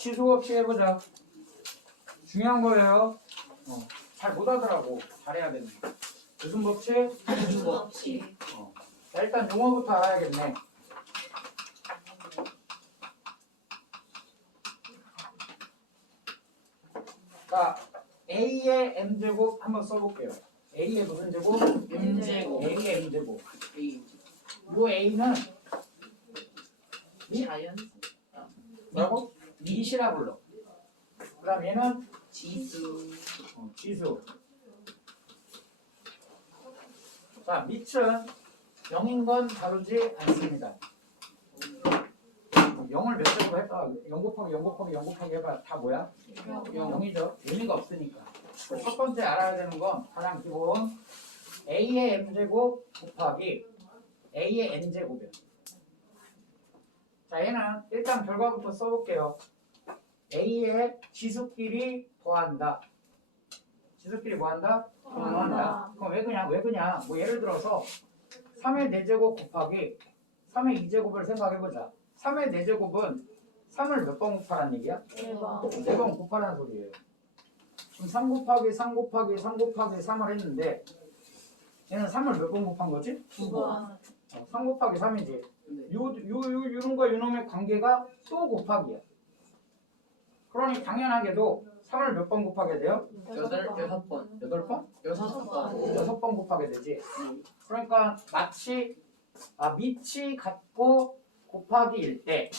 지수 없이 해보자. 중요한 거예요. 잘 못하더라고. 잘해야 되는 거. 무슨 법칙? 지수 없이. 자, 일단 용어부터 알아야겠네. 자, A의 M제곱 한번 써볼게요. A의 무슨 제곱? M제곱. A의 M제곱. A. 요 A는 자연. 뭐라고? 밑이라 불러. 그 다음 얘는 지수. 지수. 자, 밑은 0인 건 다루지 않습니다. 0을 몇 제곱 할까? 0 곱하기 0 곱하기 0 곱하기 해봐. 다 뭐야? 0이죠. 의미가 없으니까. 첫 번째 알아야 되는 건 가장 기본 A의 M제곱 곱하기 A의 N제곱이에요. 자, 얘는 일단 결과부터 써볼게요. A의 지수끼리 더한다. 지수끼리 뭐한다? 더한다. 그럼 왜 그냥? 뭐 예를 들어서 3의 4제곱 곱하기 3의 2제곱을 생각해보자. 3의 4제곱은 3을 몇 번 곱하라는 얘기야? 4번 곱하라는 소리예요. 지금 3 곱하기 3 곱하기 3 곱하기 3을 했는데 얘는 3을 몇 번 곱한 거지? 2번. 3 곱하기 3이지. 네. 요놈과 요놈의 관계가 또 곱하기야. 그러니 당연하게도 3을 몇 번 곱하게 돼요? 8번. 8번? 6번. 6번 곱하게 되지. 그러니까 밑이 같고 곱하기일 때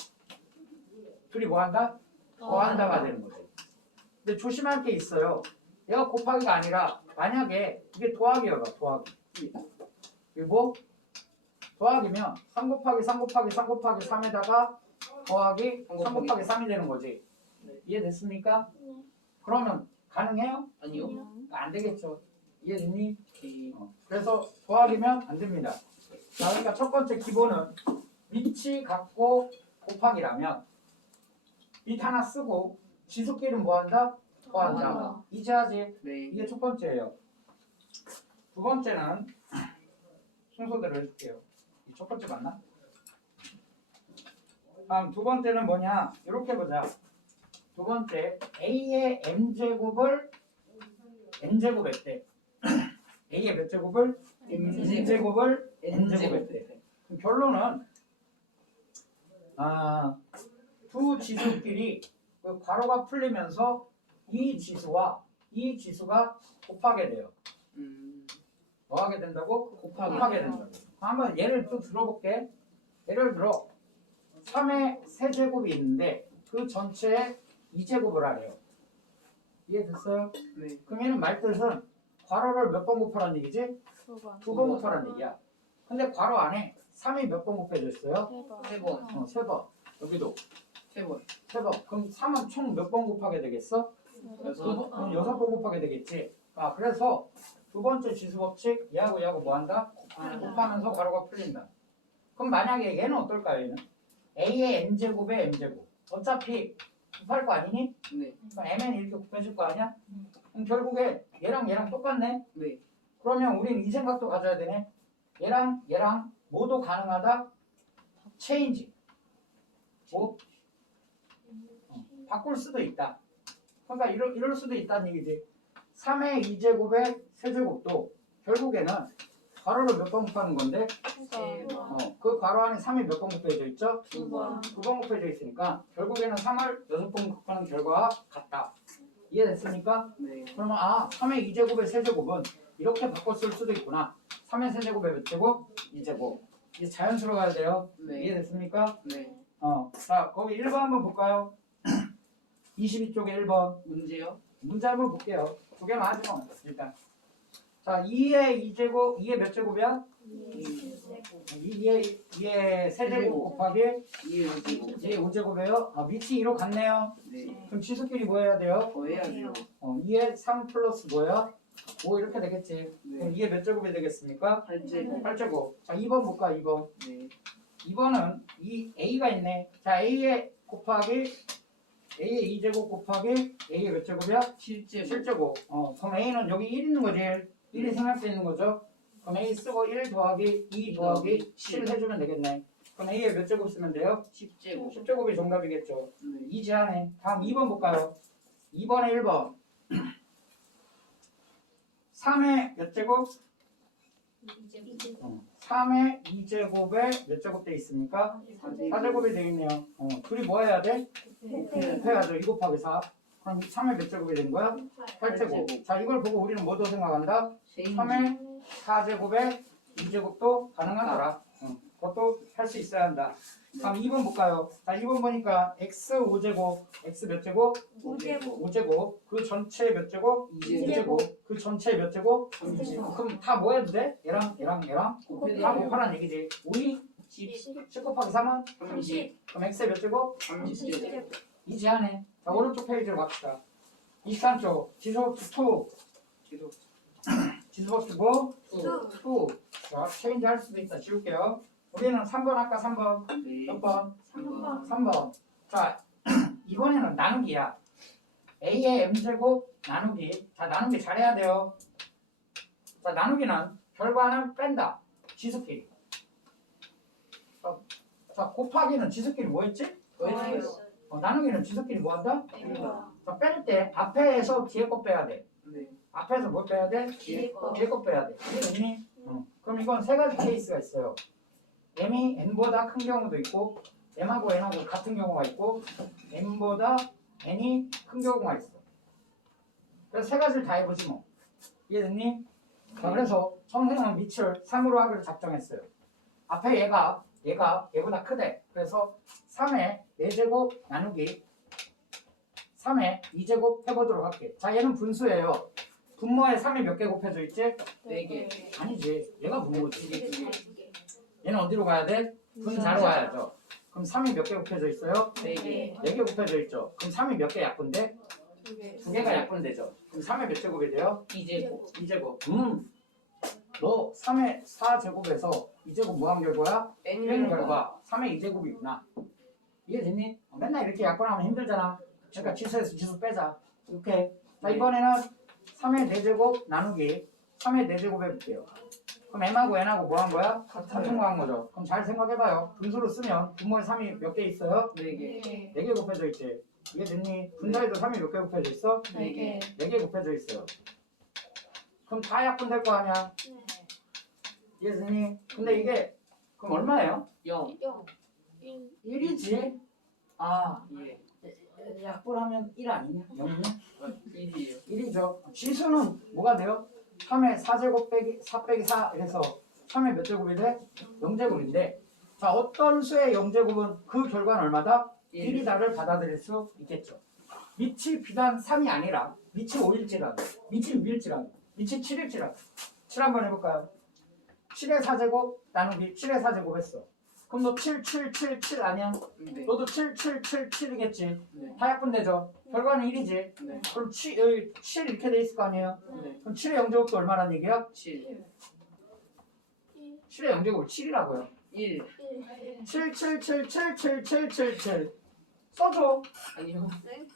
둘이 뭐한다? 더한다가 되는 거지. 근데 조심할 게 있어요. 얘가 곱하기가 아니라 만약에 이게 더하기여봐. 더하기. 이게 뭐? 더하기면 3 곱하기 3 곱하기 3 곱하기 3에다가 더하기 3 곱하기 3이 되는 거지. 이해됐습니까? 그러면 가능해요? 아니요. 안 되겠죠. 이해됐니? 오케이. 그래서 더하기면 안 됩니다. 자, 그러니까 첫 번째 기본은 밑이 같고 곱하기라면 밑 하나 쓰고 지수끼리는 뭐한다? 더한다. 이제하지. 네. 이게 첫 번째예요. 두 번째는 순서대로 해줄게요. 이 첫 번째 맞나? 다음 두 번째는 뭐냐? 이렇게 보자. 두 번째 A의 M제곱을 N제곱 했대. A의 몇 제곱을? M제곱을 N제곱 했대. 그럼 결론은 두 지수끼리 그 괄호가 풀리면서 이 지수와 이 지수가 곱하게 돼요. 뭐 하게 된다고? 곱하게 된다고. 한번 예를 또 들어볼게. 예를 들어 3의 세제곱이 있는데 그 전체에 2제곱을 하래요. 이해됐어요? 네. 그럼 얘는 말뜻은 괄호를 몇 번 곱하라는 얘기지? 2번 곱하라는 얘기야. 근데 괄호 안에 3이 몇 번 곱해져 있어요? 3번. 3번. 여기도 3번. 3번. 그럼 3은 총 몇 번 곱하게 되겠어? 6번. 그럼 6번 곱하게 되겠지. 그래서 두 번째 지수 법칙 얘하고 뭐 한다? 곱하면서 괄호가 풀린다. 그럼 만약에 얘는 어떨까요? 얘는 A의 N제곱의 M제곱. 어차피 곱할 거 아니니? 네. 그럼 Mn 이렇게 곱해줄 거 아니야? 그럼 결국에 얘랑 똑같네? 네. 그러면 우린 이 생각도 가져야 되네. 얘랑 모두 가능하다? 체인지. 뭐? 바꿀 수도 있다. 그러니까 이럴 수도 있다는 얘기지. 3의 2제곱의 세제곱도 결국에는 괄호를 몇 번 곱하는 건데 그 괄호 안에 3이 몇 번 곱해져 있죠? 2번. 2번 곱해져 있으니까 결국에는 3을 6번 곱하는 결과와 같다. 이해됐습니까? 네. 그러면 3의 2제곱의 세제곱은 이렇게 바꿨을 수도 있구나. 3의 세제곱의 몇 제곱? 2제곱. 이게 자연스러워야 돼요. 네. 이해됐습니까? 네. 자, 거기 1번 한번 볼까요? 22쪽에 1번. 문제요? 문제 한번 볼게요. 두 개만 하지 뭐. 일단. 자, 2의 2제곱, 2의 몇 제곱이야? 2의 세제곱 곱하기 2의 5제곱이에요. 밑이 2로 같네요. 네. 그럼 지수끼리 뭐 해야 돼요? 더 해야죠. 2의 3 플러스 뭐야? 5 이렇게 되겠지. 그럼 네. 2의 몇 제곱이 되겠습니까? 8제곱. 8제곱. 자, 2번 볼까? 2번. 네. 2번은 이 A가 있네. 자, A의 곱하기 A의 2제곱 곱하기 A의 몇 제곱이야? 7제곱. 7제곱. 그럼 A는 여기 1 있는 거지. 1이 생각돼 있는 거죠. 그럼 A 쓰고 1 더하기 2 더하기 7 해주면 되겠네. 그럼 A에 몇 제곱 쓰면 돼요? 10제곱. 10제곱이 정답이겠죠. 네. 이지하네. 다음 2번 볼까요? 2번에 1번. 3의 몇 제곱? 3의 2제곱에 몇 제곱 돼 있습니까? 4제곱이 돼 있네요. 둘이 뭐 해야 돼? 곱해야죠. 2 곱하기 4. 그럼 3의 몇 제곱이 된 거야? 8제곱. 자, 이걸 보고 우리는 뭐도 생각한다? 3의 4제곱에 2제곱도 가능하더라. 그것도 할 수 있어야 한다. 다음 2번 볼까요? 자, 2번 보니까 x 5제곱, x 몇 제곱? 5제곱. 그 전체 몇 제곱? 2제곱. 그 전체 몇 제곱? 30제곱. 그럼 다 뭐 해도 돼? 얘랑 다 곱하라는 얘기지. 5이 10 곱하기 3은? 30. 그럼 x의 몇 제곱? 30제곱. 이지하네. 자, 오른쪽 페이지로 갑시다. 23쪽 지수법수 2. 지수법수 뭐? 2. 자, 체인지 할 수도 있다. 지울게요. 우리는 3번 할까? 3번? 네. 몇 번? 3번. 3번. 자, 이번에는 나누기야. A의 M제곱 나누기. 자, 나누기 잘해야 돼요. 자, 나누기는 결과는 뺀다. 지수끼리. 자, 곱하기는 지수끼리 뭐 했지? 나누기는 지수끼리 뭐 한다? 자, 뺄 때 앞에서 뒤에 거 빼야 돼. 네. 앞에서 뭐 빼야 돼? 뒤에 거. 뒤에 거 빼야 돼. 이해됐니? 그럼 이건 세 가지 케이스가 있어요. m이 n보다 큰 경우도 있고 m하고 n하고 같은 경우가 있고 n보다 n이 큰 경우가 있어. 그래서 세 가지를 다 해보지 뭐. 이해됐니? 자, 그래서 선생님은 밑을 3으로 하기로 작정했어요. 앞에 얘보다 크대. 그래서 3의 4제곱 나누기 3의 2제곱 해보도록 할게. 자, 얘는 분수예요. 분모에 3이 몇 개 곱해져 있지? 4개. 아니지. 얘가 분모지. 2개. 얘는 어디로 가야 돼? 분자로 가야죠. 그럼 3이 몇 개 곱해져 있어요? 4개. 4개 곱해져 있죠. 그럼 3이 몇 개 약분돼? 2개가 약분되죠. 그럼 3의 몇 제곱이 돼요? 2제곱. 2제곱. 너 3의 4제곱에서 2제곱 뭐한 결과야? 뺀 결과. 3의 2제곱이구나. 이해됐니? 맨날 이렇게 약분하면 힘들잖아. 그러니까 지수에서 지수 빼자. 이렇게. 자, 이번에는 3의 4제곱 나누기 3의 4제곱 해볼게요. 그럼 m하고 n하고 뭐 한 거야? 같은 거 한 거죠. 그럼 잘 생각해봐요. 분수로 쓰면 분모에 3이 몇 개 있어요? 4개. 4개 곱해져 있지. 이해됐니? 분자에도 3이 몇 개 곱해져 있어? 4개. 4개 곱해져 있어요. 그럼 다 약분될 거 아니야? 이해됐니? 근데 이게 그럼 얼마예요? 0. 1이지. 아, 예. 약분하면 1 아니냐? 0이냐? 1이에요. 1이죠. 지수는 뭐가 돼요? 3의 4제곱 빼기 4 빼기 4 해서 3의 몇 제곱이 돼? 0제곱인데 자, 어떤 수의 0제곱은 그 결과는 얼마다? 1이다를 받아들일 수 있겠죠. 밑이 비단 3이 아니라 밑이 5일지라도 밑이 6일지라도 밑이 7일지라도 7 한번 해볼까요? 7의 4제곱 나누기 7의 4제곱 했어. 그럼 너 7, 7, 7, 7 아니야? 네. 너도 7, 7, 7, 7이겠지. 네. 다 약분되죠. 결과는 1이지. 네. 그럼 7, 7 이렇게 돼 있을 거 아니에요? 네. 그럼 7의 0제곱도 얼마란 얘기야? 7. 7의 0제곱을 7이라고요. 1. 7, 7, 7, 7, 7, 7, 7, 7 써줘. 아니요.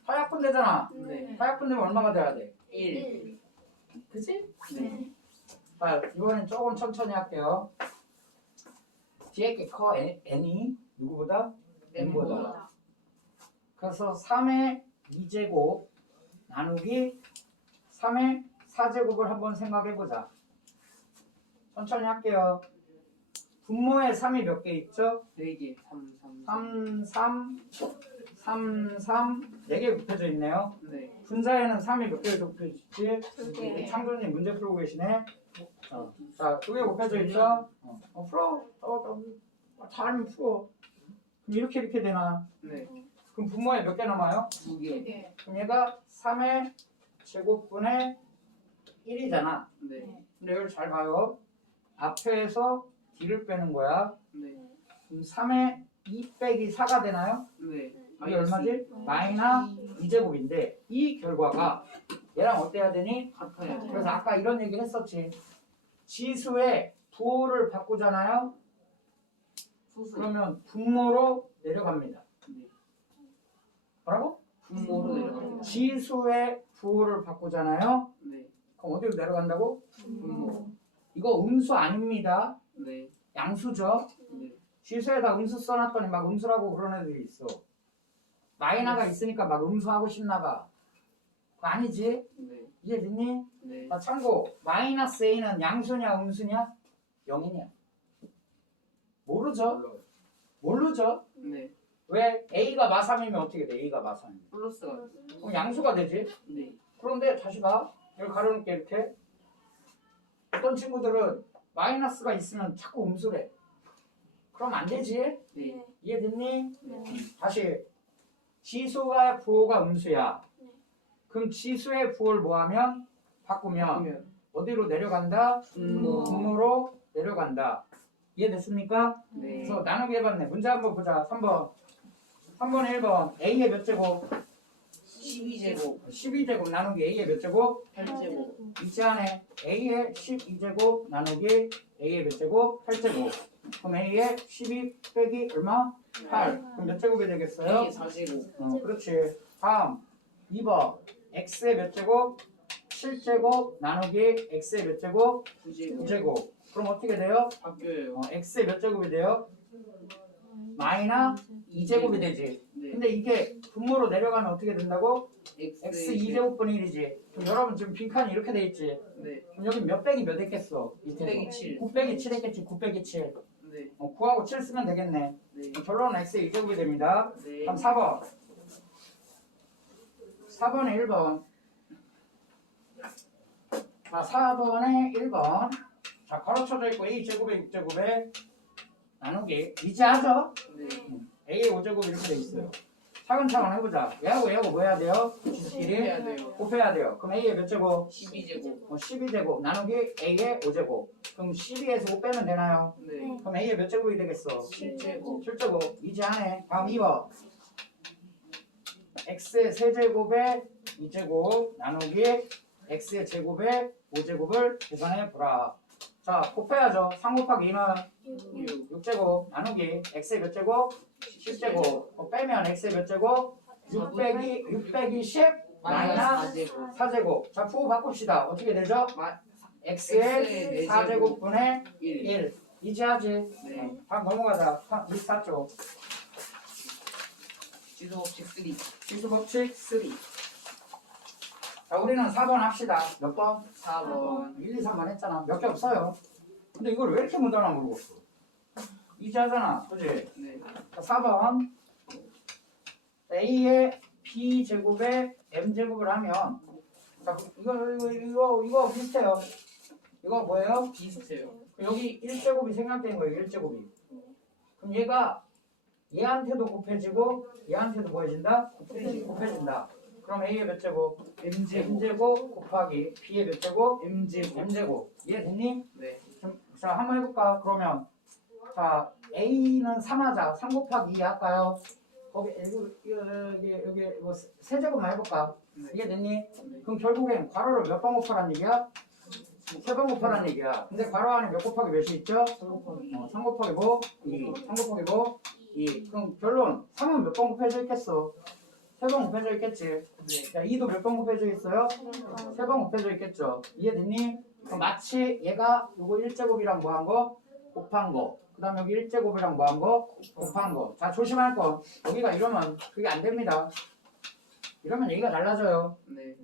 다 약분되잖아. 네. 다 약분되면 얼마가 돼야 돼? 1. 그치? 네. 자, 이번엔 조금 천천히 할게요. 뒤에 게 커 n이 누구보다? n보다. 그래서 3의 2제곱 나누기 3의 4제곱을 한번 생각해보자. 천천히 할게요. 분모에 3이 몇 개 있죠? 4개. 3. 4개 곱해져 있네요. 네. 분자에는 3이 몇 개 곱해져 있지? 2개. 창조님 문제 풀고 계시네. 자, 2개 곱해져 있죠? 풀어. 잘하면 풀어. 그럼 이렇게 되나? 네. 그럼 분모에 몇 개 남아요? 2개. 그럼 얘가 3의 제곱분의 1이잖아. 네. 근데 이걸 잘 봐요. 앞에서 D를 빼는 거야. 네. 그럼 3의 2 빼기 4가 되나요? 네. 이게 얼마지? 마이너스 2제곱인데 이 결과가 얘랑 어때야 되니? 같아요. 그래서 아까 이런 얘기 했었지. 지수의 부호를 바꾸잖아요. 소수. 그러면 분모로 내려갑니다. 네. 뭐라고? 분모로 내려갑니다. 지수의 부호를 바꾸잖아요. 네. 그럼 어디로 내려간다고? 분모. 이거 음수 아닙니다. 네. 양수죠. 네. 지수에다 음수 써놨더니 막 음수라고 그런 애들이 있어. 마이너가 있으니까 막 음수하고 싶나 봐. 그거 아니지? 네. 이해됐니? 네. 자, 참고 마이너스 a는 양수냐 음수냐? 0이냐? 모르죠? 모르죠? 네. 왜? a가 마3이면 어떻게 돼? a가 마3이면 플러스가. 그럼 양수가 되지? 네. 그런데 다시 봐. 여기 가려놓을게 이렇게. 어떤 친구들은 마이너스가 있으면 자꾸 음수래. 그럼 안 되지? 네. 이해됐니? 네. 다시 지수가 부호가 음수야. 그럼 지수의 부호를 뭐하면? 바꾸면 그러면 어디로 내려간다? 분모. 분모로 내려간다. 이해됐습니까? 네. 그래서 나누기 해봤네. 문제 한번 보자. 3번. 3번에 1번. A의 몇 제곱? 12제곱. 12제곱 나누기 A의 몇 제곱? 8제곱. 있지 않네. A의 12제곱 나누기 A의 몇 제곱? 8제곱. 그럼 A의 12 빼기 얼마? 8. 그럼 몇 제곱이 되겠어요? A의 4제곱. 그렇지. 다음 2번. X의 몇 제곱? 7제곱 나누기 X의 몇 제곱? 9제곱. 9제곱. 그럼 어떻게 돼요? 바뀌어요. X의 몇 제곱이 돼요? 마이너 2제곱이 되지. 네. 근데 이게 분모로 내려가면 어떻게 된다고? X X 2제곱분의 1이지. 그럼 여러분 지금 빈칸이 이렇게 돼 있지. 네. 그럼 여기 몇 빼기 몇 했겠어? 9 빼기 7. 9 빼기 7 했겠지. 9 빼기 7. 네. 9하고 7 쓰면 되겠네. 네. 결론은 X의 2제곱이 됩니다. 네. 그럼 4번. 4번에 1번. 자, 4번에 1번. 자, 가로쳐져 있고 A제곱에 6제곱에 나누기. 이제 하죠? 네. A의 5제곱 이렇게 돼 있어요. 차근차근 해보자. 얘하고 뭐 해야 돼요? 지수끼리 해야 돼요. 곱해야 돼요. 그럼 A의 몇 제곱? 12제곱. 12제곱 나누기 A의 5제곱. 그럼 12에서 5 빼면 되나요? 네. 그럼 A의 몇 제곱이 되겠어? 7제곱. 7제곱. 이제 안에. 다음 2번. X의 세제곱에 2제곱 나누기 X의 제곱에 5제곱을 계산해 보라. 자, 곱해야죠. 3 곱하기 2는 6. 6제곱 나누기 X의 몇 제곱? 10제곱. 빼면 X의 몇 제곱? 6 빼기 10 마이너스 4제곱. 4제곱. 자, 부호 바꿉시다. 어떻게 되죠? X의 4제곱분의 1. 1. 이제 하지. 네. 다음 넘어가자. 24쪽. 지수 법칙 3. 지수 법칙 3. 자, 우리는 4번 합시다. 몇 번? 4번. 1, 2, 3번 했잖아. 몇 개 없어요. 근데 이걸 왜 이렇게 못 하나 모르겠어. 이제 하잖아. 그지? 네. 자, 4번. A의 B제곱에 M제곱을 하면 자, 이거 비슷해요. 이거 뭐예요? 비슷해요. 여기 1제곱이 생략된 거예요. 1제곱이. 그럼 얘가 얘한테도 곱해지고 얘한테도 뭐 해진다? 곱해진다. 그럼 A의 몇 제곱? M제곱. M제곱 곱하기 B의 몇 제곱? M제곱. M제곱. 이해됐니? 네. 자, 한번 해볼까? 그러면 자, A는 3 하자. 3 곱하기 2 할까요? 거기 여기 뭐 세제곱만 해볼까? 네. 이해됐니? 네. 그럼 결국엔 괄호를 몇 번 곱하라는 얘기야? 3번 곱하라는 얘기야. 근데 괄호 안에 몇 곱하기 몇이 있죠? 3 곱하기 3 곱하기 뭐? 2. 3 곱하기 뭐? 2. 그럼 결론 3은 몇 번 곱해져 있겠어? 3번 곱해져 있겠지. 네. 자, 2도 몇 번 곱해져 있어요? 3번 곱해져 있겠죠. 이해됐니? 그럼 마치 얘가 요거 1제곱이랑 뭐 한 거? 곱한 거. 그 다음 여기 1제곱이랑 뭐 한 거? 곱한 거. 자, 조심할 거. 여기가 이러면 그게 안 됩니다. 이러면 얘기가 달라져요. 네.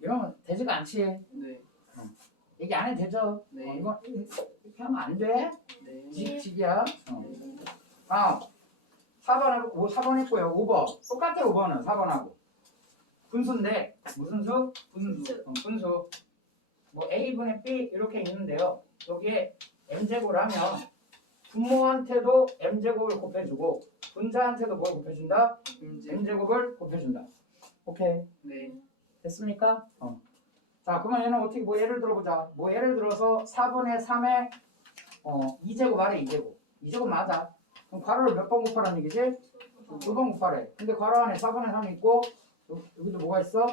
이러면 되지가 않지. 네. 얘기 안 해도 되죠. 네. 이거 이렇게 하면 안 돼. 네. 직이야. 다음 4번 했고요. 5번 똑같아. 5번은 4번하고 분수인데 무슨 수? 분수. 분수. 뭐 a분의 b 이렇게 있는데요. 여기에 m제곱을 하면 분모한테도 m제곱을 곱해주고 분자한테도 뭘 곱해준다? M제곱. m제곱을 곱해준다. 오케이. 네. 됐습니까? 자, 그러면 얘는 어떻게 뭐 예를 들어보자. 뭐 예를 들어서 4분의 3에 2제곱 아래 2제곱. 2제곱 맞아. 그럼 괄호를 몇 번 곱하라는 얘기지? 2번 곱하래. 근데 괄호 안에 4분의 3이 있고 여기도 뭐가 있어?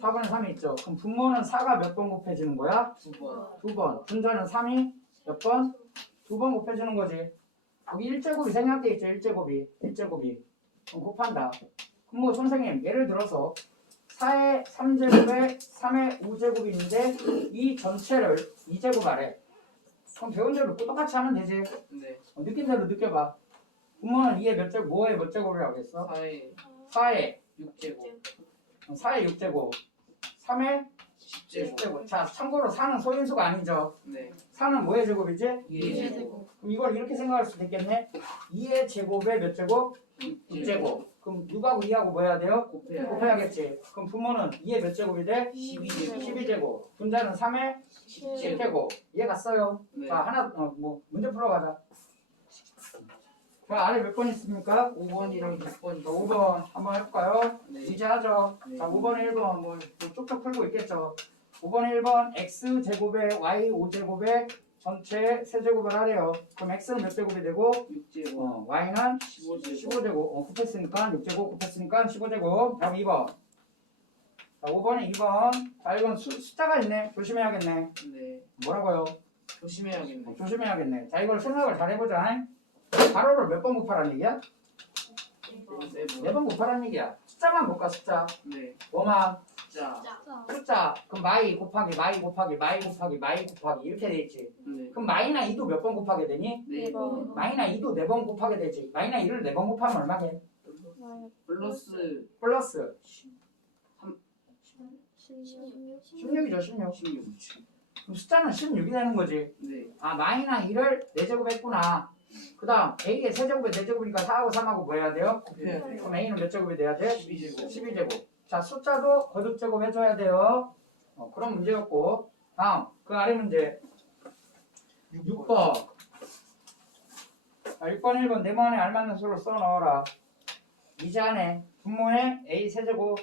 4분의 3이 있죠. 그럼 분모는 4가 몇 번 곱해지는 거야? 2번. 2번. 분자는 3이 몇 번? 2번 곱해지는 거지. 여기 1제곱이 생략돼 있죠. 1제곱이. 그럼 곱한다. 그럼 뭐 선생님 예를 들어서 4의 3제곱에 3의 5제곱이 있는데 이 전체를 2제곱 아래 그럼 배운 대로 똑같이 하면 되지. 네. 느낀 대로 느껴봐. 분모는 2의 몇 제곱, 5의 몇 제곱이라고 했어? 4에 4의 6제곱. 4의 6제곱, 3의 10제곱. 10제곱. 자, 참고로 4는 소인수가 아니죠. 네. 4는 뭐의 제곱이지? 2의 제곱. 그럼 이걸 이렇게 생각할 수도 있겠네. 2의 제곱에 몇 제곱? 6제곱. 그럼 6하고 2하고 뭐 해야 돼요? 곱해야 곱해야겠지. 그럼 분모는 2의 몇 제곱이 돼? 12제곱. 12제곱. 분자는 3의 10제곱. 10제곱. 이해 갔어요? 네. 자, 하나, 문제 풀어가자. 자, 아래 몇 번 있습니까? 5번이랑 6번. 5번 한번 해볼까요? 네. 이제 하죠. 네. 자, 5번, 1번 뭐 쭉쭉 풀고 있겠죠. 5번, 1번 x 제곱에 y 5제곱에 전체 세제곱을 하래요. 그럼 x는 몇 제곱이 되고 6제곱. y는 15제곱. 15제곱. 곱했으니까 6제곱 곱했으니까 15제곱. 다음 2번. 자, 5번에 2번. 자, 이건 숫자가 있네. 조심해야겠네. 네. 뭐라고요? 조심해야겠네. 조심해야겠네. 자, 이걸 생각을 잘 해보자. 가로를 몇 번 곱하라는 얘기야? 4번 곱하라는 얘기야. 숫자만 볼까, 숫자. 네. 뭐만? 자. 숫자. 그럼 마이 곱하기 마이 곱하기 마이 곱하기 마이 곱하기 이렇게 돼 있지. 네. 그럼 마이나 2도 몇 번 곱하게 되니? 네. 마이나 2도 4번 곱하게 되지. 마이나 2를 4번 곱하면 얼마게? 플러스 플러스 16. 16이죠, 16. 16. 그럼 숫자는 16이 되는 거지. 네. 아, 마이나 2를 4제곱 했구나. 그 다음 A의 세제곱에 4제곱이니까 4하고 3하고 뭐 해야 돼요? 곱해야 돼요. 그럼 A는 몇 제곱이 돼야 돼? 12제곱. 12제곱. 자, 숫자도 거듭제곱 해줘야 돼요. 그런 문제였고. 다음, 그 아래 문제. 6번. 자, 6번, 1번 네모안에 알맞는 수를 써 넣어라. 이제 안에 분모에 A 세제곱,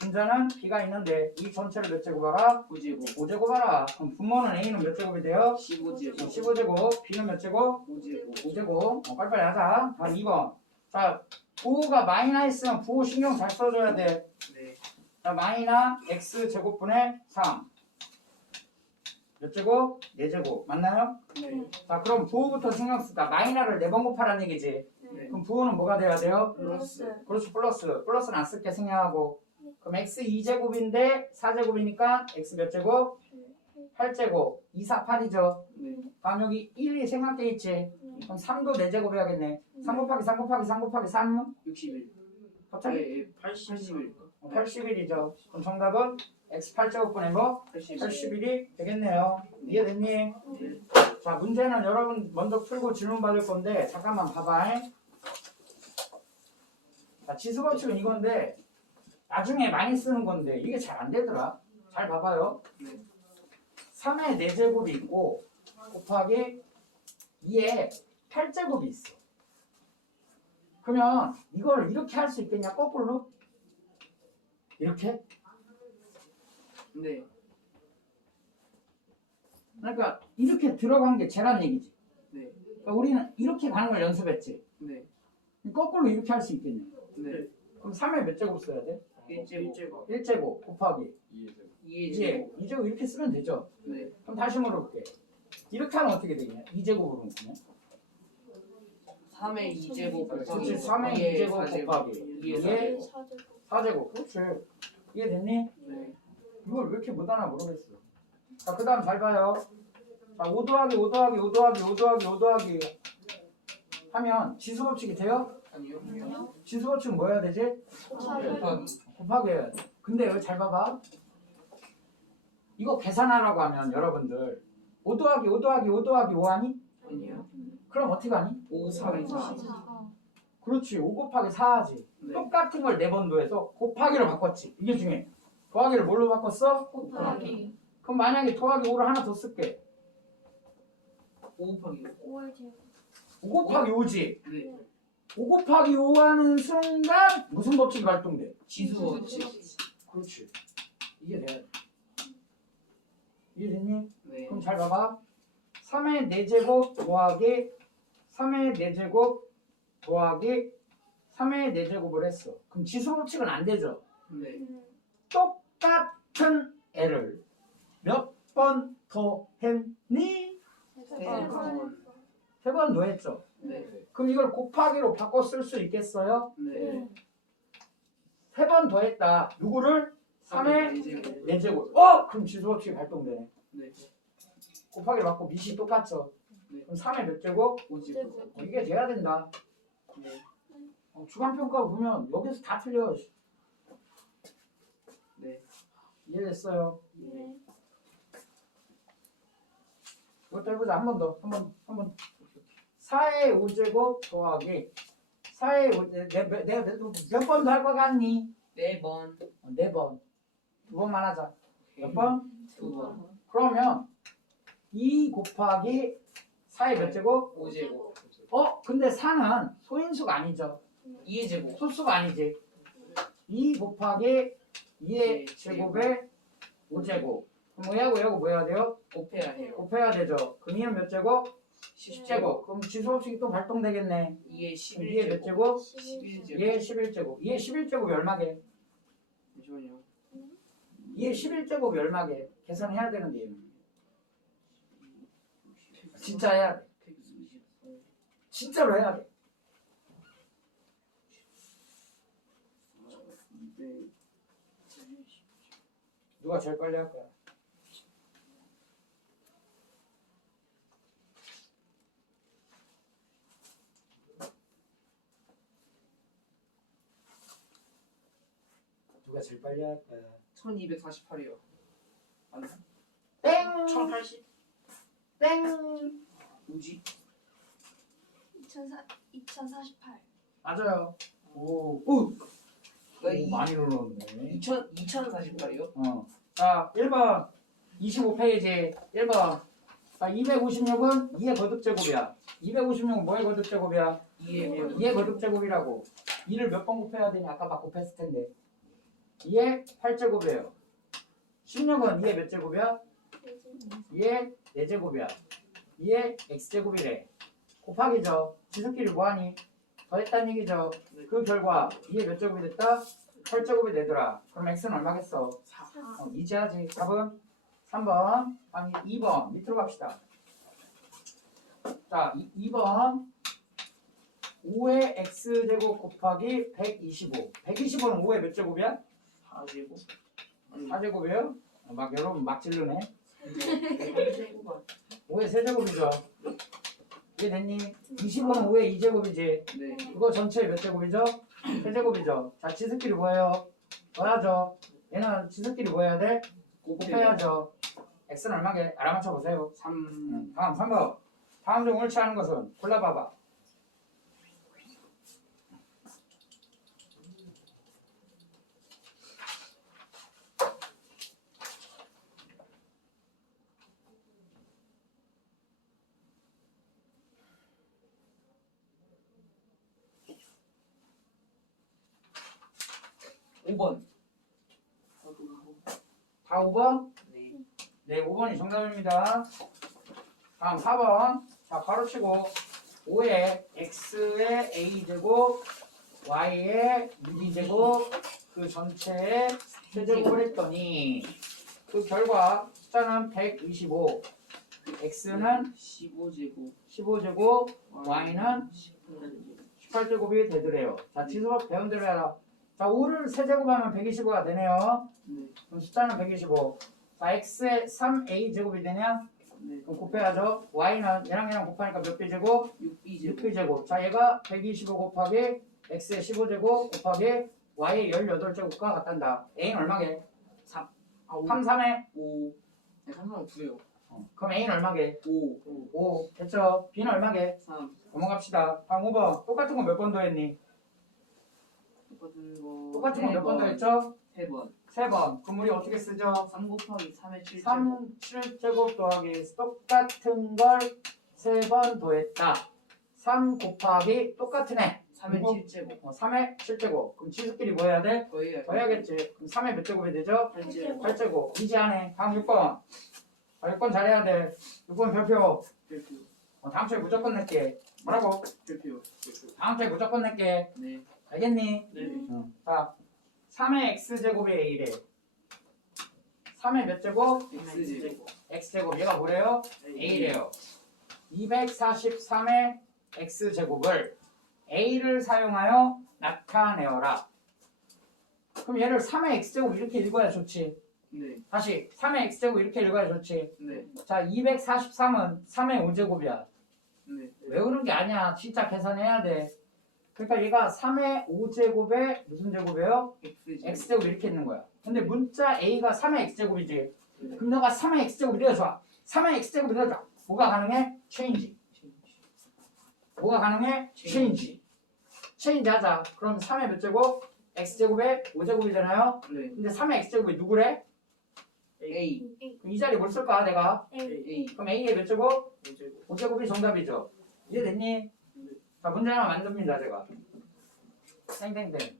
분자는 B가 있는데 이 전체를 몇 제곱 하라? 9제곱. 5제곱 하라. 그럼 분모는 A는 몇 제곱이 돼요? 15제곱. 15제곱, B는 몇 제곱? 5제곱. 5제곱. 빨리빨리 하자. 다음 2번. 자, 부호가 마이너 있으면 부호 신경 잘 써줘야 돼. 네. 자, 마이너 x 제곱분의 3. 몇 제곱? 4제곱. 맞나요? 네. 자, 그럼 부호부터 신경 쓸까? 마이너를 4번 곱하라는 얘기지. 네. 그럼 부호는 뭐가 돼야 돼요? 플러스. 그렇지, 플러스. 플러스는 안 쓸게 생략하고. 그럼 x 2제곱인데 4제곱이니까 x 몇 제곱? 8제곱. 2, 4, 8이죠. 네. 다음 여기 1, 2 생각돼 있지. 그럼 3도 4제곱 해야겠네. 3 곱하기 3 곱하기 3 곱하기 3. 61. 갑자기 네. 81. 81이죠. 그럼 정답은 x 8제곱분의 뭐? 81. 81이 되겠네요. 이해됐니? 네. 자, 문제는 여러분 먼저 풀고 질문 받을 건데 잠깐만 봐봐. 자, 지수법칙은 이건데 나중에 많이 쓰는 건데 이게 잘 안 되더라. 잘 봐봐요. 네. 3의 4제곱이 있고 곱하기 2의 8제곱이 있어. 그러면 이걸 이렇게 할 수 있겠냐? 거꾸로? 이렇게? 네. 그러니까 이렇게 들어간 게 쟤란 얘기지. 네. 그러니까 우리는 이렇게 가는 걸 연습했지. 네. 거꾸로 이렇게 할 수 있겠냐? 네. 그럼 3의 몇 제곱 써야 돼? 1제곱. 1제곱 곱하기 2제곱. 2제곱 이렇게 쓰면 되죠. 네. 그럼 다시 물어볼게. 이렇게 하면 어떻게 되겠냐? 2제곱으로 묶으면? 3의 2제곱 곱하기 그렇지, 3의 2제곱 곱하기 2의 2의 4제곱. 4제곱. 그렇지. 이해됐니? 네. 이걸 왜 이렇게 못하나 모르겠어. 자, 그 다음 잘 봐요. 자, 5 더하기 5 더하기 5 더하기 5 더하기 5 더하기 하면 지수법칙이 돼요? 아니요. 지수법칙은 뭐 해야 되지? 곱하기. 곱하기 해야 돼. 근데 여기 잘 봐봐. 이거 계산하라고 하면 여러분들 5 더하기 5 더하기 5 더하기 5 하니? 아니요. 그럼 어떻게 하니? 5, 4, 4. 그렇지. 5 곱하기 4 하지. 네. 똑같은 걸 4번 더해서 곱하기로 바꿨지. 이게 중요해. 더하기를 뭘로 바꿨어? 곱하기. 그럼 만약에 더하기 5를 하나 더 쓸게. 5 곱하기 5 곱하기 5지. 네. 5 곱하기 5 하는 순간 무슨 법칙이 발동돼? 지수법칙. 그렇지. 이게 돼야 돼. 이해됐니? 네. 그럼 잘 봐봐. 3의 4제곱 더하기 3의 4제곱 더하기 3의 4제곱을 했어. 그럼 지수법칙은 안 되죠. 네. 똑같은 애를 몇 번 더 했니? 3번. 3번 더 했죠. 네. 그럼 이걸 곱하기로 바꿔 쓸 수 있겠어요? 네. 3번 더 했다. 누구를? 3의 4제곱. 4제곱. 그럼 지수법칙이 발동되네. 네. 곱하기 받고 밑이 똑같죠. 네. 그럼 3의 몇 제곱? 5제곱. 이게 돼야 된다. 네. 주관평가 보면 여기서 다 틀려. 네. 이해됐어요? 네. 이것도 해보자. 한 번 더. 한 번. 4의 5제곱 더하기 4의 5, 내가 몇 번 더 할 것 같니? 4번. 4번. 2번만 하자. 몇 번? 2번. 그러면 2 곱하기 4의 몇 제곱? 5제곱. 근데 4는 소인수가 아니죠. 2의 제곱. 소수가 아니지. 2 곱하기 2의 제곱에 5제곱. 그럼 얘하고 뭐 해야 돼요? 곱해야 해요. 곱해야 되죠. 그럼 2는 몇 제곱? 10제곱. 10제곱. 그럼 지수법칙이 또 발동되겠네. 2의 2의 몇 11제곱. 제곱? 11제곱. 2의 11제곱. 2의 11제곱이 얼마게? 잠시만요. 2의 11제곱이 얼마게? 계산해야 되는데 얘는. 진짜 해야 돼. 진짜로 해야 돼. 네. 누가 제일 빨리 할 거야? 누가 제일 빨리 할 거야? 1248이요. 맞나? 땡! 1080? 땡! 뭐지? 2048. 맞아요. 오, 나 많이 눌렀네. 2048이요? 자, 1번 25페이지 1번. 자, 256은 2의 거듭제곱이야. 256은 뭐의 거듭제곱이야? 2의 거듭제곱이라고. 2를 몇 번 곱해야 되냐? 아까 막 곱했을 텐데. 2의 8제곱이에요. 16은 2의 몇 제곱이야? 2의 4제곱이야. 2의 x제곱이래. 곱하기죠. 지수끼리 뭐하니? 더했다는 얘기죠. 그 결과 2의 몇 제곱이 됐다? 8제곱이 되더라. 그럼 x는 얼마겠어? 4. 이제하지. 답은 3번, 아니 2번. 밑으로 갑시다. 자, 2번 5의 x제곱 곱하기 125. 125는 5의 몇 제곱이야? 4제곱? 4제곱이에요? 막 여러분 막 지르네. 3제곱. 5의 세제곱이죠. 이게 됐니? 25는 5의 2제곱이지. 네. 이거 전체 몇 제곱이죠? 세제곱이죠. 자, 지수끼리 뭐예요? 더하죠. 얘는 지수끼리 뭐 해야 돼? 곱해야죠. x는 얼마게? 알아맞혀 보세요. 3. 다음 3번. 다음 중 옳지 않은 것은 골라봐봐. 네. 5번. 다 5번? 네. 네, 5번이 정답입니다. 다음 4번. 자, 가로치고 5의 x의 a제곱 y의 6제곱 그 전체의 세제곱을 했더니 그 결과 숫자는 125 x는 15제곱. 15제곱 y는 18제곱. 18제곱이 되더래요. 자, 지수법 배운 대로 해라. 자, 5를 세제곱하면 125가 되네요. 네. 그럼 숫자는 125. 자, x의 3a제곱이 되냐? 네. 그럼 곱해야죠. y는 얘랑 곱하니까 몇 b제곱? 6b제곱. 6b제곱. 자, 얘가 125 곱하기 x의 15제곱 곱하기 y의 18제곱과 같단다. a는 얼마게? 3. 3, 3에? 5. 네, 3은 9요. 그럼 a는 얼마게? 5. 5. 됐죠? b는 얼마게? 3. 넘어갑시다. 다음 5번. 똑같은 거 몇 번 더 했니? 똑같은 거 몇 번 더 했죠? 3번. 3번. 그럼 우리 어떻게 쓰죠? 3 곱하기 3의 7제곱. 3, 7제곱 더하기 똑같은 걸 3번 더했다. 3 곱하기 똑같은 애. 3의 이거? 7제곱. 3의 7제곱. 그럼 지수끼리 뭐 해야 돼? 더해야겠지. 그럼 3의 몇 제곱이 되죠? 8제곱. 8제곱. 이지하네. 다음 6번. 6번 잘해야 돼. 6번 별표. 별표. 다음 주에 무조건 낼게. 뭐라고? 별표. 다음 주에 무조건 낼게. 네. 알겠니? 네. 자, 3의 x제곱이 a래. 3의 몇 제곱? x제곱. x제곱. 얘가 뭐래요? a래요. 243의 x제곱을 a를 사용하여 나타내어라. 그럼 얘를 3의 x제곱 이렇게 읽어야 좋지. 네. 다시 3의 x제곱 이렇게 읽어야 좋지. 네. 자 243은 3의 5제곱이야. 네. 외우는 게 아니야. 진짜 계산해야 돼. 그러니까 얘가 3의 5제곱에 무슨 제곱이에요? x제곱 이렇게 있는 거야. 근데 문자 a가 3의 x제곱이지. 그럼 너가 3의 x제곱 이래줘. 3의 x제곱 이래줘. 뭐가 가능해? 체인지. 뭐가 가능해? 체인지. 체인지 하자. 그럼 3의 몇 제곱? x제곱에 5제곱이잖아요. 네. 근데 3의 x제곱이 누구래? A. 그럼 이 자리 뭘 쓸까 내가? A. 그럼 a의 몇 제곱? 5제곱. 5제곱이 정답이죠. 이해됐니? 자 문제 하나 만듭니다 제가. 땡땡땡.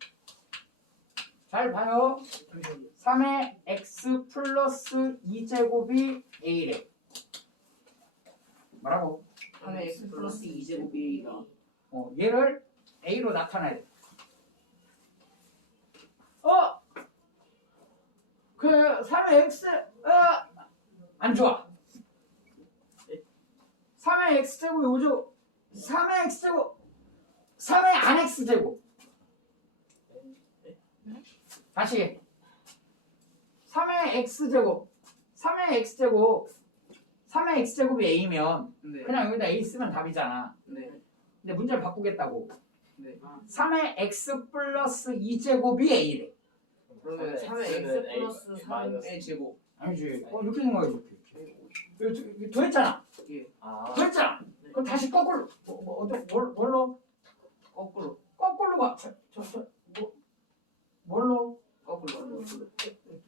잘 봐요. 3의 x 플러스 2제곱이 a래. 뭐라고? 3의 X 플러스 2제곱 A가 얘를 a로 나타내야 돼. 그 3의 x 안 좋아. 3의 x제곱이 5제곱 3의 x제곱 3의 안 x제곱 다시 3의 x제곱 3의 x제곱 3의 x제곱이 a면 네. 그냥 여기다 a 쓰면 답이잖아. 네. 근데 문제를 바꾸겠다고. 네. 3의 x 플러스 2제곱이 a래. 그러면 3의 X 플러스 3의 제곱. 아니지. 이렇게 있는 거야 이렇게. 이거 더했잖아. 예. 더했잖아. 그럼 다시 거꾸로 뭘로? 거꾸로. 거꾸로 가. 뭘로? 거꾸로.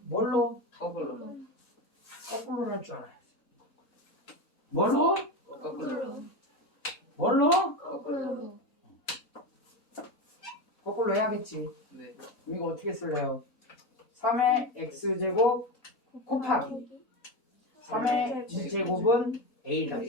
뭘로? 거꾸로. 거꾸로 할 줄 알아야지. 뭘로? 거꾸로. 뭘로? 거꾸로. 거꾸로 해야겠지. 네. 이거 어떻게 쓸래요? 3의 x제곱 곱하기 3의 2제곱은 a다.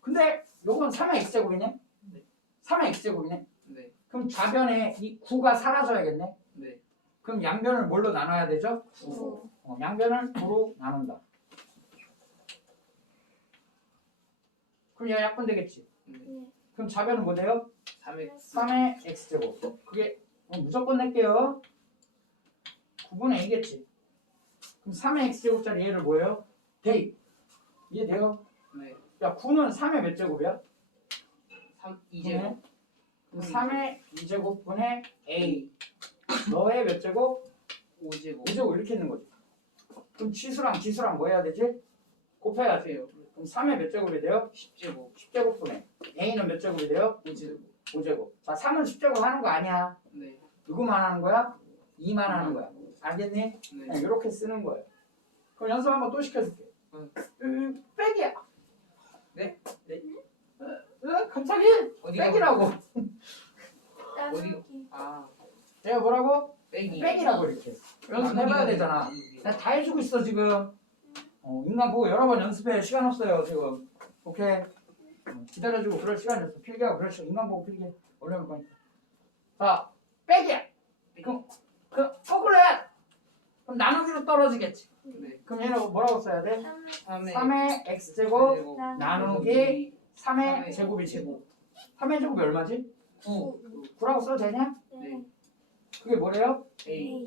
근데 요건 3의 x제곱이네? 네. 3의 x제곱이네? 네. 그럼 좌변에 이 9가 사라져야겠네? 네. 그럼 양변을 뭘로 나눠야 되죠? 9. 양변을 9로 나눈다. 그럼 얘가 약분 되겠지? 네. 그럼 좌변은 뭐 돼요? 3의 3의 x제곱. 그게 무조건 낼게요. 9분의 a겠지. 그럼 3의 x제곱짜리 얘를 뭐예요? 대입. 이해돼요? 네. 야 9는 3의 몇 제곱이야? 3 2제곱. 3의 2제곱분의 a. 너의 몇 제곱? 5제곱. 5제곱 이렇게 있는 거지. 그럼 지수랑 뭐 해야 되지? 곱해야 돼요. 그럼 3의 몇 제곱이 돼요? 10제곱. 10제곱분의 a는 몇 제곱이 돼요? 5제곱. 5제곱. 자 3은 10제곱 하는 거 아니야. 네. 누구만 하는 거야? 2만 하는 거야. 알겠니? 네. 그냥 이렇게 쓰는 거예요. 그럼 연습 한번 또 시켜줄게. 백이야. 네? 네? 갑자기 어디가 백이라고. 나누기. 아, 내가 뭐라고? 빼기. 백이라고 이렇게. 연습해봐야 되잖아. 내가 다 해주고 있어 지금. 인간 보고 여러 번 연습해. 시간 없어요 지금. 오케이. 기다려주고 그럴 시간이 없어. 필기하고 그럴 시간. 인간 보고 필기. 어려울 거니까. 자, 백이야. 그럼 거꾸로 해. 그럼 나누기로 떨어지겠지. 네. 그럼 얘는 뭐라고 써야 돼? 3의 3의 x제곱 제곱. 나누기 3의 제곱이 제곱. 3의 제곱이 얼마지? 9. 9라고 써도 되냐? 네. 그게 뭐래요? A.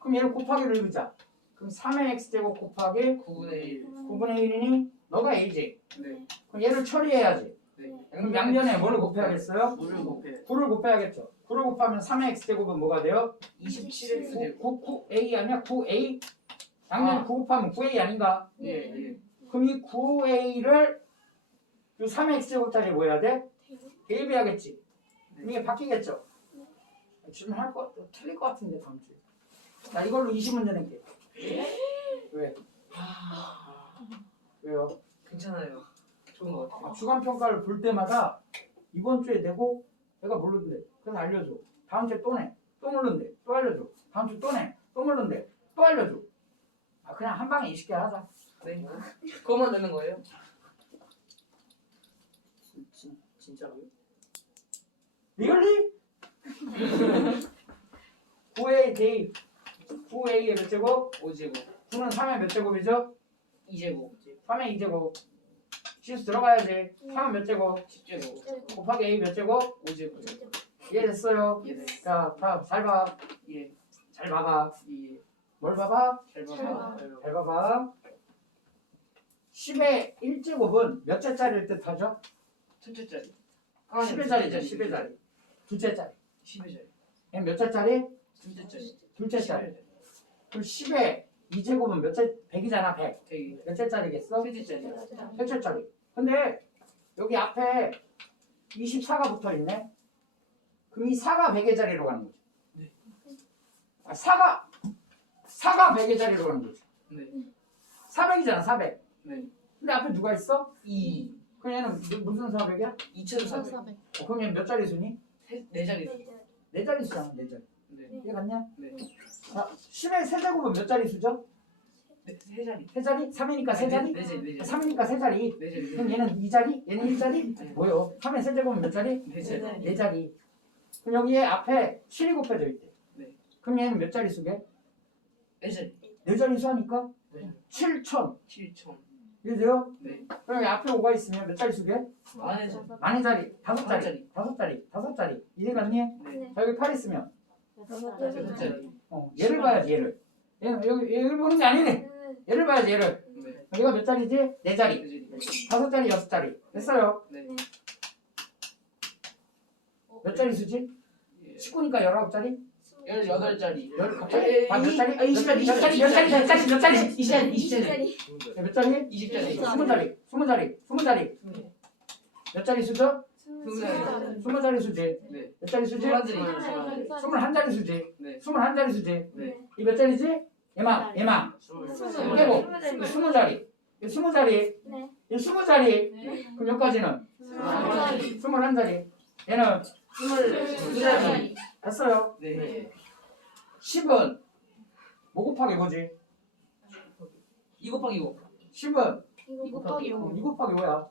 그럼 얘를 곱하기를 넣자. 그럼 3의 x제곱 곱하기 9분의 1. 9분의 1이니 너가 a지. 네. 그럼 얘를 처리해야지. 네. 그럼 양변에 뭐를 곱해야겠어요? 9를 곱해. 9를 곱해야겠죠. 9를 곱하면 3의 x제곱은 뭐가 돼요? 27x 제곱. 9a 아니야? 9a? 양변에 9 곱하면 9a 아닌가? 예, 예. 그럼 이 9a를 이 3의 x제곱짜리 뭐 해야 돼? 대입해야겠지. 그럼 이게 바뀌겠죠? 지금 할 거 틀릴 것 같은데 다음 주에. 나 이걸로 20문제 낼게. 왜? 왜요? 괜찮아요. 좋은 것 같아요. 주간 평가를 볼 때마다 이번 주에 내고 내가 모르는데 그래서 알려줘. 다음 주에 또 내. 또 모르는데 또 알려줘. 다음 주에 또 내. 또 모르는데 또 알려줘. 그냥 한 방에 20개 하자. 네. 그거만 되는 거예요? 진짜로요? 리얼리? 9a 대입 9a의 몇 제곱? 5제곱. 9는 3의 몇 제곱이죠? 2제곱. 3의 2제곱 지수 들어가야지. 3은 몇 제곱? 10제곱. 곱하기 a 몇 제곱? 5제곱. 이해됐어요? 예. 네. 자 다음 잘 봐. 예. 잘 봐봐. 이 뭘 봐봐? 잘 잘 봐봐. 잘 봐봐. 10의 1제곱은 몇 제짜리를 뜻하죠? 첫째짜리. 10의 자리죠. 10의 자리. 둘째 자리. 10의 자리. 얘는 몇 제짜리? 둘째짜리. 둘째 자리. 그럼 10의 2제곱은 몇 제? 100이잖아. 100. 되게 몇 제짜리겠어? 셋째짜리. 셋째 자리. 근데 여기 앞에 24가 붙어 있네. 그럼 이 4가 100의 자리로 가는 거지. 네. 아, 4가 100의 자리로 가는 거지. 네. 400이잖아. 400. 네. 근데 앞에 누가 있어? 2. 그럼 얘는 무슨 400이야? 2,400. 그럼 얘는 몇 자리 수니? 네 자리. 네 자리 수잖아. 네 자리. 네. 이해 갔냐? 네. 자, 10의 세제곱은 몇 자리 수죠? 네. 세 자리. 세 자리? 3이니까 세 자리? 네 자리. 네 자리. 3이니까 세 자리. 네 자리. 그럼 얘는 2자리? 얘는 1자리? 아니. 뭐요? 3의 세제곱은 몇 자리? 네 자리. 네 자리. 그럼 여기에 앞에 7이 곱해져 있대. 네. 그럼 얘는 몇 자리 수게? 네 자리. 네 자리 수하니까 네. 7,000. 7,000. 이해돼요? 네. 그럼 여기 앞에 5가 있으면 몇 자리 수게? 만의 자리. 많은 자리. 다섯 다섯 자리. 다섯 자리. 다섯 자리. 이해 갔니? 네. 자, 여기 8 있으면 여섯 자리. 얘를 봐야지 얘를. 얘를 보는 게 아니네. 얘를 봐야지 얘를. 네. 여기가 몇 자리지? 네 자리. 네 자리. 다섯 자리, 여섯 자리. 됐어요. 네. 몇 자리 수지? 19니까 19자리? 18자리. 갑자기? 몇 자리? 몇 자리? 몇 자리? 몇 자리? 몇 자리? 몇 자리? 20자리. 20자리. 몇 자리? 20자리. 20자리. 20자리. 20자리. 몇 자리 수죠? 20자리. 20자리 수지. 네. 몇 자리 수지? 21자리. 21자리 수지. 네. 21자리 수지. 네. 이 몇 자리지? 얘만. 빼고 20자리. 이 20자리. 이 20자리. 그럼 여기까지는 21자리. 얘는 22자리. 됐어요. 네. 10은 뭐 곱하기 뭐지? 2 곱하기 5. 10은 2 곱하기 5. 2 곱하기 5야.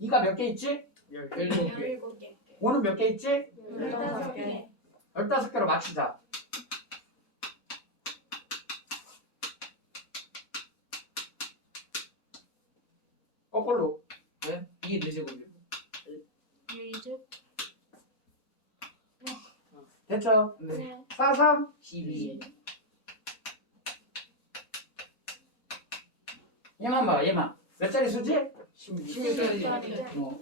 이가 몇 개 있지? 17개. 5는 몇 개 있지? 15개. 15개로 맞추자. 거꾸로. 네? 이게 4제곱이요. 유이즈. 됐죠? 네. 4, 3, 12. 얘만 봐, 얘만. 몇 자리 수지? 16자리.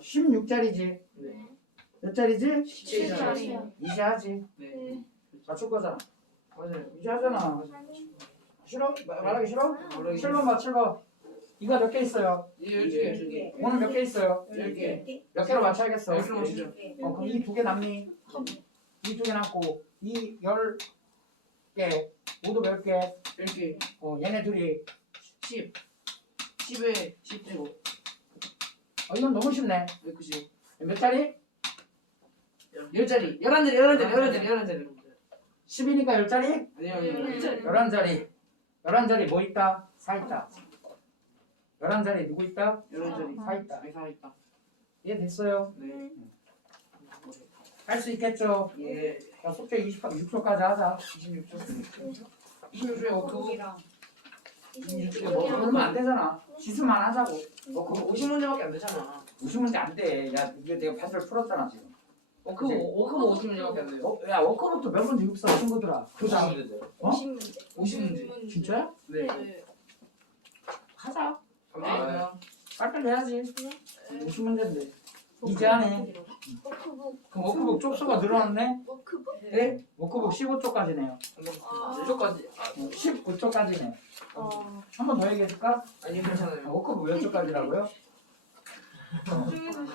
16자리지. 네. 몇 자리지? 17자리. 이제 하지. 네. 맞출 거잖아. 맞아요. 이제 하잖아. 싫어? 말하기 싫어? 말하기 7번 봐, 7번. 이가 몇 개 있어요? 12개. 5는 몇 개 있어요? 10개. 몇 개로 맞춰야겠어? 10개로 맞추죠. 그럼 이 2개 남니? 이 2개 남고 이 10개 모두 몇 개? 10개. 얘네 둘이 10. 10에 10제곱. 이건 너무 쉽네. 190. 몇 자리? 10자리. 11자리. 10이니까 10자리? 아니요. 11자리. 11자리 뭐 있다? 4 있다. 11자리 누구 있다? 11자리. 4 있다. 4 있다. 이해됐어요? 네. 할 수 있겠죠? 예. 자, 숙제 26초까지 하자. 26초. 26초에 워크북. 이거 뭐 그러면 안 되잖아. 지수만 하자고. 그거 50문제밖에 안 되잖아. 50문제 안 돼. 야, 이거 내가 파트를 풀었잖아, 지금. 워크북 50문제밖에 안 돼요. 야, 워커부터 몇 문제 육사 친구들아. 그 다음. 50문제. 진짜야? 네. 하자. 감사합니다. 빨리빨리 해야지. 50문제인데. 이제 하네. 워크북. 그럼 워크북 쪽수가 늘어났네? 워크북. 네? 워크북 15쪽까지네요. 이쪽까지. 19쪽까지네. 한 번 더 얘기해줄까? 아니 괜찮아요. 워크북 몇 쪽까지라고요? 중에서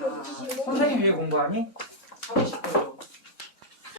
선생님 왜 공부하니? 30분.